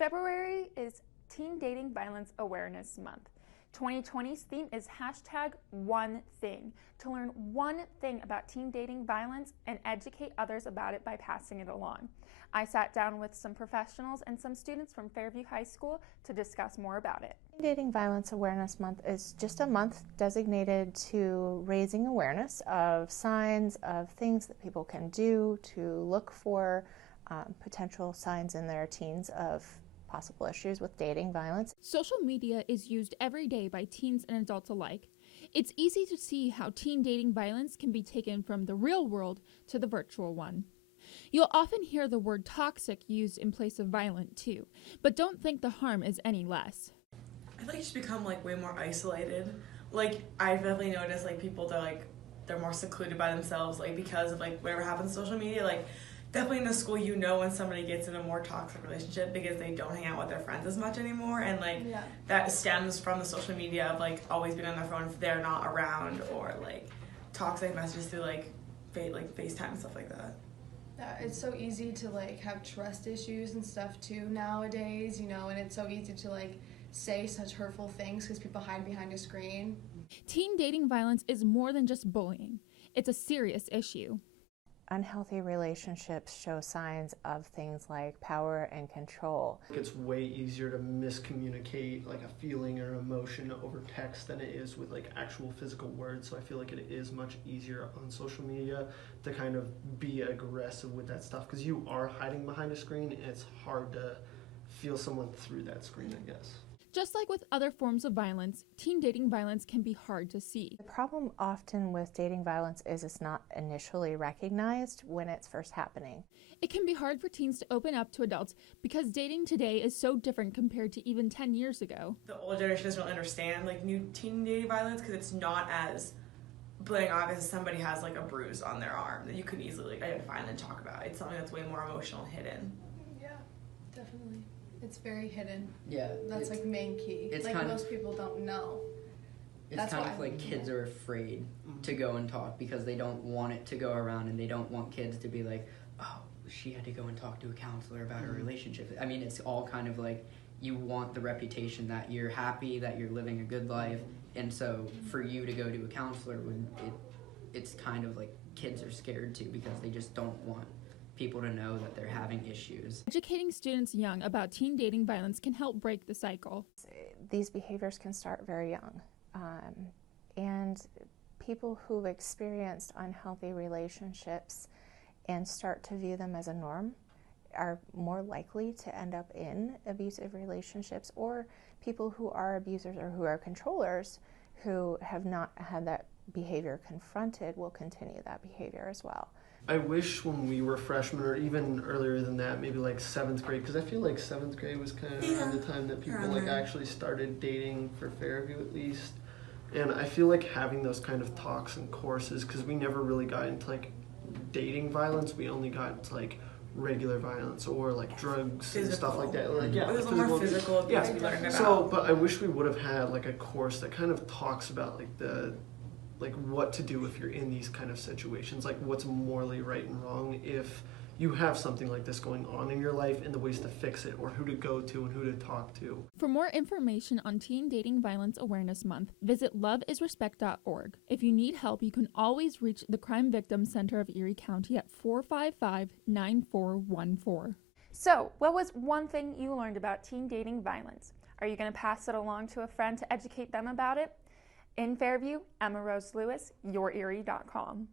February is Teen Dating Violence Awareness Month. 2020's theme is #OneThing, to learn one thing about teen dating violence and educate others about it by passing it along. I sat down with some professionals and some students from Fairview High School to discuss more about it. Teen Dating Violence Awareness Month is just a month designated to raising awareness of signs, of things that people can do to look for potential signs in their teens of possible issues with dating violence. Social media is used every day by teens and adults alike. It's easy to see how teen dating violence can be taken from the real world to the virtual one. You'll often hear the word toxic used in place of violent too, but don't think the harm is any less. I feel like it's become way more isolated. I've definitely noticed people they're more secluded by themselves because of whatever happens on social media. Definitely in the school, when somebody gets in a more toxic relationship because they don't hang out with their friends as much anymore, and that stems from the social media of always being on their phone if they're not around, or toxic messages through FaceTime and stuff like that. Yeah, it's so easy to have trust issues and stuff too nowadays, and it's so easy to say such hurtful things because people hide behind a screen. Teen dating violence is more than just bullying. It's a serious issue. Unhealthy relationships show signs of things like power and control. It's way easier to miscommunicate a feeling or an emotion over text than it is with actual physical words. So I feel like it is much easier on social media to kind of be aggressive with that stuff because you are hiding behind a screen and it's hard to feel someone through that screen, I guess. Just like with other forms of violence, teen dating violence can be hard to see. The problem often with dating violence is it's not initially recognized when it's first happening. It can be hard for teens to open up to adults because dating today is so different compared to even 10 years ago. The older generation doesn't really understand new teen dating violence because it's not as blatant obvious as somebody has a bruise on their arm that you can easily identify and then talk about. It's something that's way more emotional and hidden. Yeah, definitely. It's very hidden. Yeah. That's the main key. It's most people don't know. It's That's kind of kids are afraid to go and talk because they don't want it to go around and they don't want kids to be oh, she had to go and talk to a counselor about her relationship. I mean, it's all kind of you want the reputation that you're happy, that you're living a good life. And so for you to go to a counselor, it's kind of kids are scared too because they just don't want people to know that they're having issues. Educating students young about teen dating violence can help break the cycle. These behaviors can start very young, and people who've experienced unhealthy relationships and start to view them as a norm are more likely to end up in abusive relationships, or people who are abusers or who are controllers who have not had that behavior confronted will continue that behavior as well. I wish when we were freshmen, or even earlier than that, maybe 7th grade, because I feel 7th grade was kind of around the time that people actually started dating for Fairview at least. And I feel having those kind of talks and courses, because we never really got into dating violence, we only got into regular violence or drugs physical. And stuff like that. It was more physical abuse we learned about. So, but I wish we would have had a course that kind of talks about the what to do if you're in these kind of situations, what's morally right and wrong if you have something like this going on in your life, and the ways to fix it, or who to go to and who to talk to. For more information on Teen Dating Violence Awareness Month, visit loveisrespect.org. If you need help, you can always reach the Crime Victims Center of Erie County at 455-9414. So, what was one thing you learned about teen dating violence? Are you going to pass it along to a friend to educate them about it? In Fairview, Emma Rose Lewis, YourErie.com.